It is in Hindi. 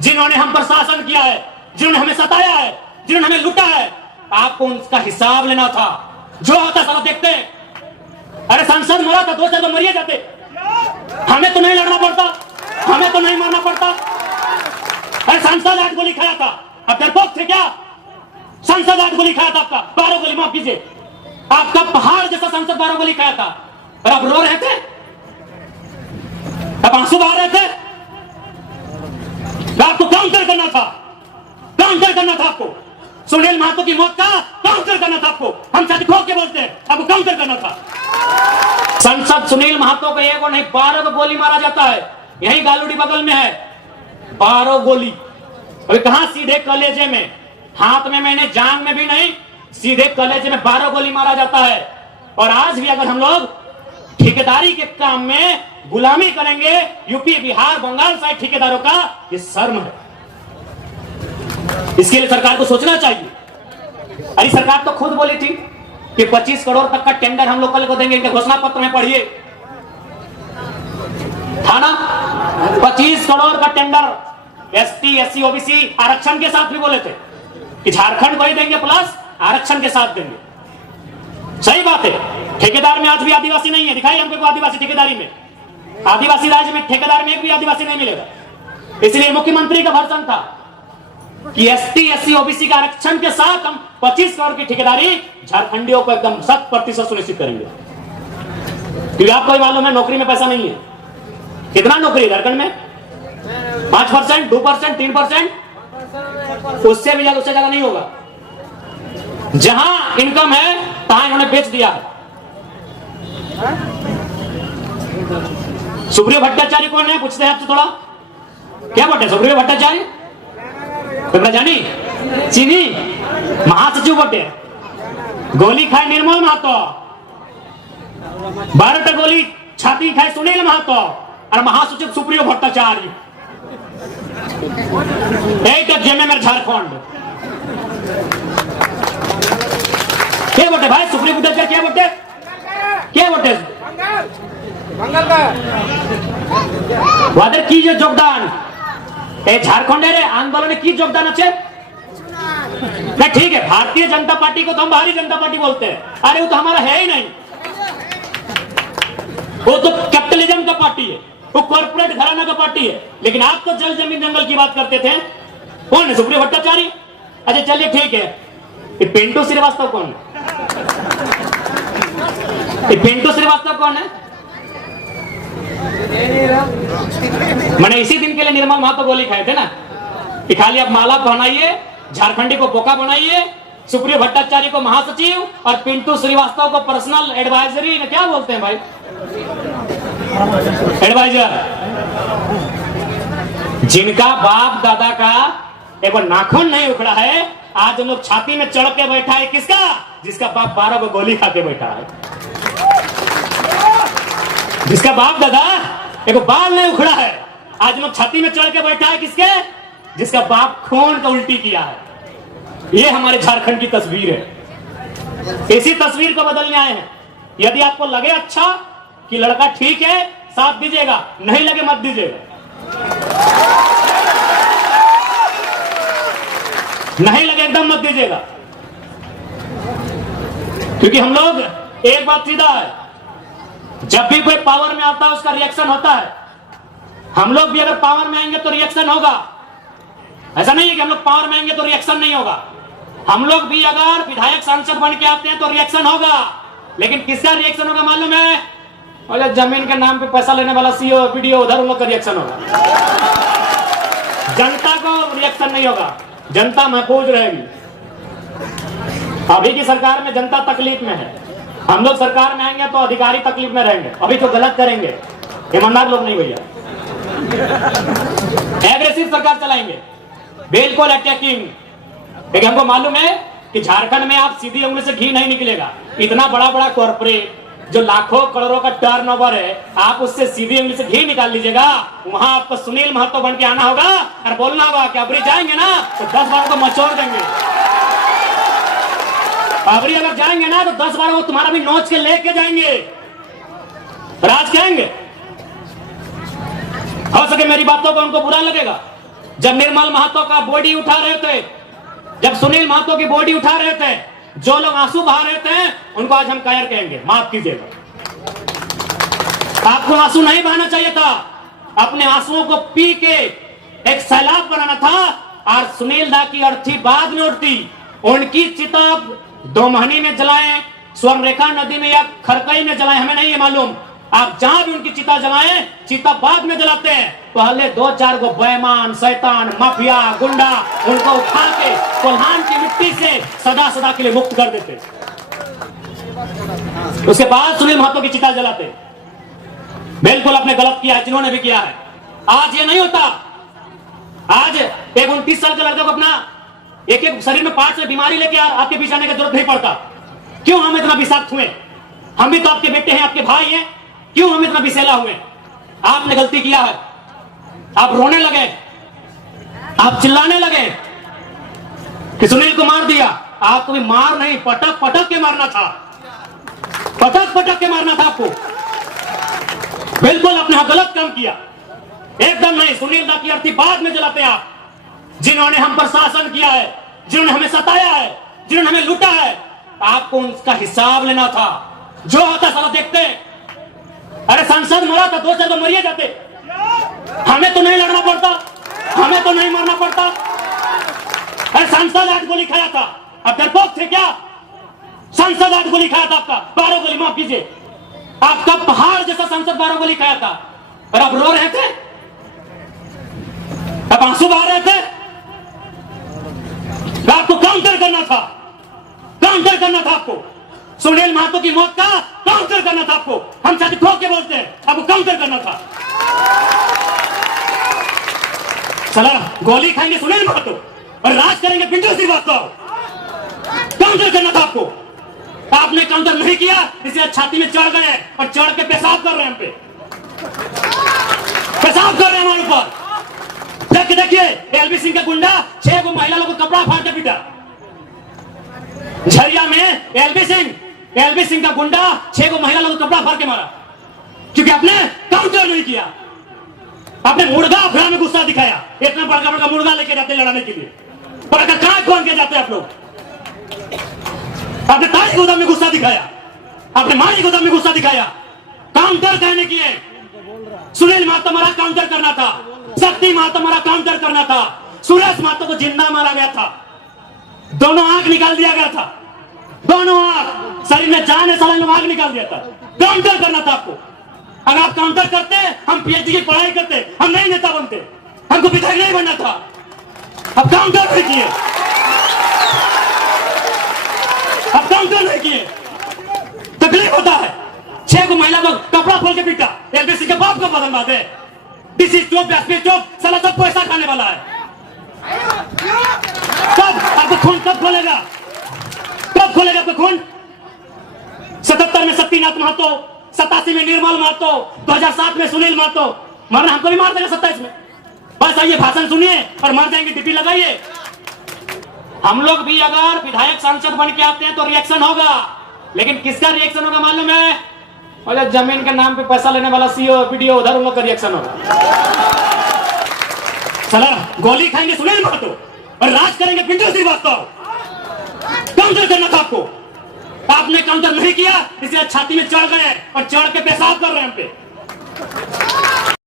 जिन्होंने हम पर शासन किया है, जिन्होंने हमें सताया है, जिन्होंने हमें लूटा है, आपको उनका हिसाब लेना था। जो होता सारा देखते। अरे सांसद मरा था, 2 साल तो मरिए जाते, हमें तो नहीं लड़ना पड़ता, हमें तो नहीं मारना पड़ता। अरे सांसद 8 गोली खाया था, अब डरपोक थे क्या? सांसद 8 गोली खाया था, आपका 12 गोली, माफ कीजिए, आपका पहाड़ जैसा सांसद 12 गोली खाया था, और आप रो रहे थे, अब आंसू बहा रहे थे। आपको काउंटर करना था, काउंटर करना था आपको। सुनील महतो की मौत का काउंटर करना था आपको। हम साथ खोल के बोलते हैं, आपको काउंटर करना था। सांसद सुनील महतो को 1 नहीं 12 को गोली मारा जाता है। यही गालूडी बगल में है, 12 गोली। अभी कहां? सीधे कलेजे में, हाथ में मैंने, जांग में भी नहीं, सीधे कलेजे में 12 गोली मारा जाता है। और आज भी अगर हम लोग ठेकेदारी के काम में गुलामी करेंगे, यूपी, बिहार, बंगाल साइड ठेकेदारों का, ये शर्म है। इसके लिए सरकार को सोचना चाहिए। अरे सरकार तो खुद बोली थी कि 25 करोड़ तक का टेंडर हम लोग कल को देंगे, इनके घोषणा पत्र में पढ़िए, था ना? 25 करोड़ का टेंडर एसटी, एससी, ओबीसी आरक्षण के साथ भी बोले थे कि झारखंड को ही देंगे, प्लस आरक्षण के साथ देंगे। सही बात है। ठेकेदार में आज भी आदिवासी नहीं है, दिखाई हमको आदिवासी ठेकेदारी में। आदिवासी राज्य में ठेकेदार में एक भी आदिवासी नहीं मिलेगा। इसलिए मुख्यमंत्री का भर्सन था कि एसटी, एससी, ओबीसी का आरक्षण के साथ हम 25 करोड़ की ठेकेदारी झारखंडियों को एकदम 100% सुनिश्चित करेंगे। क्योंकि आपको ही मालूम है नौकरी में पैसा नहीं है। कितना नौकरी है झारखंड में? 5%, 2%, 3%, उससे भी ज्यादा, उससे ज्यादा नहीं होगा। जहां इनकम है तहां इन्होंने बेच दिया है। सुप्रियो भट्टाचार्य कौन है? पूछते हैं आपसे थोड़ा, क्या बोलते? सुप्रियो भट्टाचार्य जानी चीनी महासचिव बोटे, गोली खाए निर्मल महतो, 12 गोली छाती खाए सुनील महतो, और महासचिव सुप्रियो भट्टाचार्य। जेएमएम झारखंड क्या बोलते भाई? सुप्रियो भट्टाचार्य क्या बोलते? क्या बोलते? वादर की जो योगदान झारखंड आंदोलन की योगदान अच्छे नहीं, ठीक है। भारतीय जनता पार्टी को तो हम भारतीय जनता पार्टी बोलते हैं। अरे वो तो हमारा है ही नहीं, वो तो कैपिटलिज्म का पार्टी है, वो कॉर्पोरेट घराना का पार्टी है। लेकिन आप तो जल जमीन जंगल की बात करते थे। कौन है? सुप्रियो भट्टाचार्य। अच्छा चलिए ठीक है, ये पिंटू श्रीवास्तव कौन है? ये पिंटू श्रीवास्तव कौन है? मैंने इसी दिन के लिए निर्मल महतो गोली खाए थे ना कि खाली आप माला पहनाइए, झारखंडी को बोका बनाइए, सुप्रियो भट्टाचार्य को महासचिव और पिंटू श्रीवास्तव को पर्सनल एडवाइजरी, क्या बोलते हैं भाई, एडवाइजर। जिनका बाप दादा का एक नाखून नहीं उखड़ा है, आज लोग छाती में चढ़ के बैठा है। किसका? जिसका बाप 12 को गोली खा के बैठा है, जिसका बाप दादा एक बाल नहीं उखड़ा है, आज लोग छाती में चढ़ के बैठा है। किसके? जिसका बाप खून का उल्टी किया है। ये हमारे झारखंड की तस्वीर है। इसी तस्वीर को बदलने आए हैं। यदि आपको लगे अच्छा कि लड़का ठीक है, साथ दीजिएगा, नहीं लगे मत दीजिएगा, नहीं लगे एकदम मत दीजिएगा। क्योंकि हम लोग, एक बात सीधा है, जब भी कोई पावर में आता है उसका रिएक्शन होता है। हम लोग भी अगर पावर में आएंगे तो रिएक्शन होगा। ऐसा नहीं है कि हम लोग पावर में आएंगे तो रिएक्शन नहीं होगा। हम लोग भी अगर विधायक सांसद बन के आते हैं तो रिएक्शन होगा। लेकिन किसका रिएक्शन होगा मालूम है? और जमीन के नाम पे पैसा लेने वाला सीओ वीडियो, उधर उन लोग का रिएक्शन होगा। जनता को रिएक्शन नहीं होगा, जनता महफूज रहेगी। अभी की सरकार में जनता तकलीफ में है। हम लोग सरकार में आएंगे तो अधिकारी तकलीफ में रहेंगे। अभी तो गलत करेंगे, ईमानदार लोग नहीं भैया, एग्रेसिव सरकार चलाएंगे, बिल्कुल अटैकिंग। लेकिन हमको मालूम है कि झारखंड में आप सीधी उंगली से घी नहीं निकलेगा। इतना बड़ा बड़ा कॉर्पोरेट जो लाखों करोड़ों का टर्नओवर है, आप उससे सीधी उंगली से घी निकाल लीजिएगा। वहां आपको सुनील महतो बन के आना होगा और बोलना होगा कि अबरी जाएंगे ना तो 10 बार को मचोड़ देंगे। अबरी अगर जाएंगे ना तो 10 बार वो तुम्हारा भी नोच के लेके जाएंगे, राज कहेंगे। हो सके मेरी बातों को उनको बुरा लगेगा, जब निर्मल महतो का बॉडी उठा रहे थे, जब सुनील महतो की बॉडी उठा रहे थे, जो लोग आंसू बहा रहे थे उनको आज हम कायर कहेंगे, माफ कीजिएगा। आपको आंसू नहीं बहाना चाहिए था, अपने आंसुओं को पी के एक सैलाब बनाना था। और सुनील दा की अर्थी बाद में उठती, उनकी चिता 2 महीने में जलाएं, स्वर्णरेखा नदी में या खरकई में जलाएं, हमें नहीं है मालूम। आप जहां भी उनकी चिता जलाएं, चिता बाद में जलाते हैं, पहले 2-4 को बेईमान, शैतान, माफिया, गुंडा उनको उठा के कोल्हान की मिट्टी से सदा सदा के लिए मुक्त कर देते। उसके बाद सुनील महतो की चिता जलाते। बिल्कुल आपने गलत किया है, जिन्होंने भी किया है। आज ये नहीं होता। आज एक 29 साल का लड़का को अपना एक शरीर में पार्ट से बीमारी लेके आपके बीच आने की जरूरत नहीं पड़ता। क्यों हम इतना विषाक्त हुए? हम भी तो आपके बेटे हैं, आपके भाई हैं, क्यों हम इतना विषैला हुए? आपने गलती किया है, आप रोने लगे, आप चिल्लाने लगे कि सुनील को मार दिया। आपको भी मार नहीं, पटक पटक के मारना था, पटक पटक के मारना था आपको। बिल्कुल आपने गलत काम किया, एकदम नहीं। सुनील दा की अर्थी बाद में जलाते आप, जिन्होंने हम पर शासन किया है, जिन्होंने हमें सताया है, जिन्होंने हमें लूटा है, आपको उनका हिसाब लेना था। जो होता साला देखते। अरे सांसद मरा था, 2-4 तो मरिए जाते, हमें तो नहीं लड़ना पड़ता, हमें तो नहीं मरना पड़ता। अरे सांसद 8 गोली खाया था, अब डरपोक थे क्या? सांसद 8 गोली खाया था, आपका 12 गोली, माफ कीजिए, आपका पहाड़ जैसा सांसद 12 गोली खाया था, और अब रो रहे थे, अब आंसू बहा रहे थे। आपको काउंटर करना था, काउंटर करना था आपको। सुनील महतो की मौत का काउंटर करना था आपको। हम चाहते ठोक के बोलते हैं, आपको काउंटर करना था। चला गोली खाएंगे सुनील महतो और राज करेंगे पिंटू श्रीवास्तव। काउंटर करना था आपको, आपने काउंटर नहीं किया, इसलिए छाती में चढ़ गए और चढ़ के पेशाब कर रहे हैं, हम पे पेशाब कर रहे हैं हमारे ऊपर। देखिए एलबी सिंह का गुंडा 6 को महिला लोगों को कपड़ा फाड़ के पीटा। झरिया में एलबी सिंह का गुंडा 6 को महिला लोगों को कपड़ा फाड़ के मारा, क्योंकि आपने काउंटर नहीं किया। आपने मुर्गा अफरा में गुस्सा दिखाया, इतना बड़का बड़का मुर्गा लेके जाते लड़ाने के लिए, बड़का कांच खोल के जाते आप लोग। आपने ताई गोदाम में गुस्सा दिखाया, आपने मारी गोदाम में गुस्सा दिखाया। काउंटर कहने की है। सुनील महतो मारा काउंटर करना था, शक्ति महतो मारा काउंटर करना था, सुरेश महतो को जिंदा मारा गया था, दोनों आंख निकाल दिया गया था, दोनों आंख, शरीर में जान है, साला आंख निकाल दिया था। काउंटर करना था आपको। अगर आप काउंटर करते, हम पीएचडी की पढ़ाई करते, हम नहीं नेता बनते, हमको विधायक नहीं बनना था। अब काउंटर नहीं किए, अब काउंटर नहीं किए, तकलीफ होता है। 6 को महिला को कपड़ा खोल के पीटा, एलबीसी के बाप को बदल बात है। डीसी चौक, एसपी चौक, साला सब पैसा खाने वाला है। कब आपको खून कब खोलेगा? कब खोलेगा आपका खून? 77 में शक्तिनाथ महतो, 87 में निर्मल महतो, 2007 में सुनील महतो। मरना हमको भी मार देगा 27 में। बस आइए भाषण सुनिए और मर जाएंगे, डीपी लगाइए। हम लोग भी अगर विधायक सांसद बन के आते हैं तो रिएक्शन होगा, लेकिन किसका रिएक्शन होगा मालूम है? और जमीन के नाम पे पैसा लेने वाला सीओ वीडियो, उधर उन लोग का रिएक्शन होगा। चला गोली खाएंगे सुनील महतो और राज करेंगे पिंटू श्रीवास्तव। काउंटर करना था आपको, आपने काउंटर नहीं किया, इसलिए छाती में चढ़ गए और चढ़ के पेशाब कर रहे हैं हम पे।